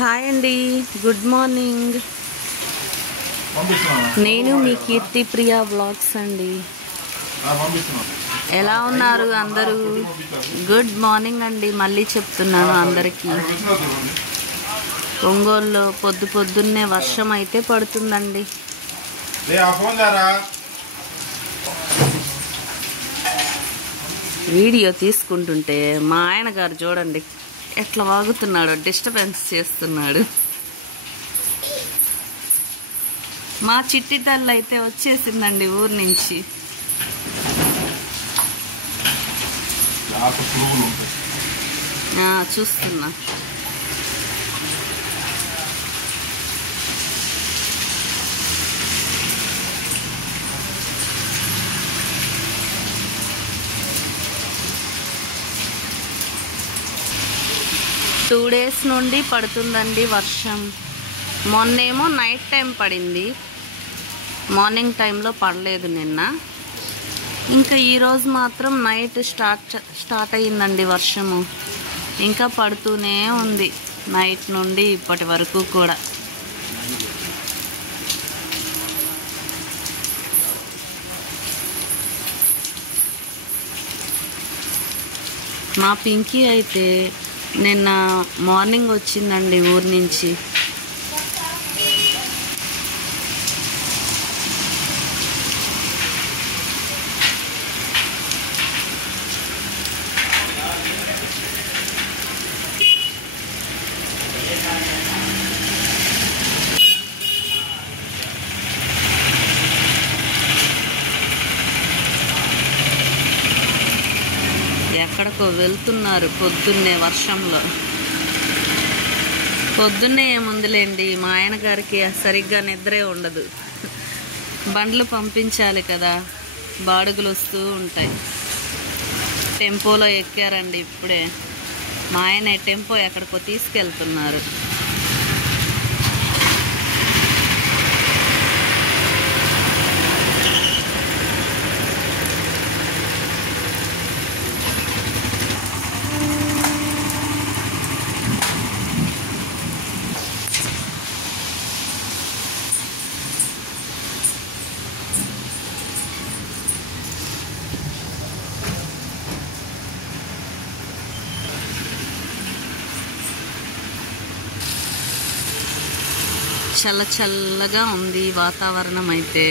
Hi అండి, good morning. నేను మీ కీర్తి Priya vlogs అండి. ఎలా ఉన్నారు అందరూ? గుడ్ మార్నింగ్ అండి. మళ్ళీ చెప్తున్నాను అందరికీ. ఒంగోలులో పొద్దున్నే వర్షం అయితే పడుతుందండి. వీడియో తీసుకుంటుంటే మా ఆయన గారు చూడండి ఎట్లా వాగుతున్నాడు, డిస్టర్బెన్స్ చేస్తున్నాడు. మా చిట్టి తల్లి అయితే వచ్చేసిందండి ఊరు నుంచి. చూస్తున్నా. టూ డేస్ నుండి పడుతుందండి వర్షం. మొన్నేమో నైట్ టైం పడింది, మార్నింగ్ టైంలో పడలేదు నిన్న. ఇంకా ఈరోజు మాత్రం నైట్ స్టార్ట్ అయ్యిందండి వర్షము. ఇంకా పడుతూనే ఉంది నైట్ నుండి ఇప్పటి వరకు కూడా. మా పింకీ అయితే నిన్న మార్నింగ్ వచ్చిందండి ఊరు నుంచి. ఎక్కడికో వెళ్తున్నారు పొద్దున్నే వర్షంలో. పొద్దున్నే ఏముందిలేండి, మా ఆయన గారికి సరిగ్గా నిద్రే ఉండదు. బండ్లు పంపించాలి కదా, బాడుగులు వస్తూ ఉంటాయి. టెంపోలో ఎక్కారండి ఇప్పుడే. మా ఆయన టెంపో ఎక్కడికో తీసుకెళ్తున్నారు. చల్ల చల్లగా ఉంది వాతావరణం అయితే.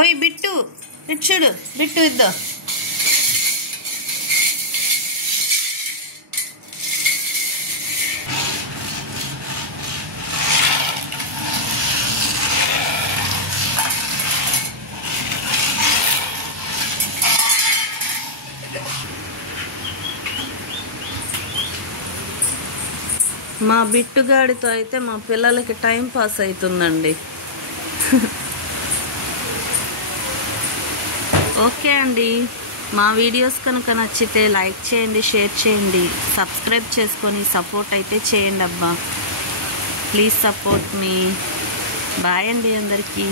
ఓయ్ బిట్టు, ఇటు చూడు బిట్టు, ఇద్దో. మా బిట్టుగాడితో అయితే మా పిల్లలకి టైం పాస్ అవుతుందండి. ఓకే అండి, మా వీడియోస్ కనుక నచ్చితే లైక్ చేయండి, షేర్ చేయండి, సబ్స్క్రైబ్ చేసుకొని సపోర్ట్ అయితే చేయండి అబ్బా. Please support me. బాయ్ అండి అందరికీ.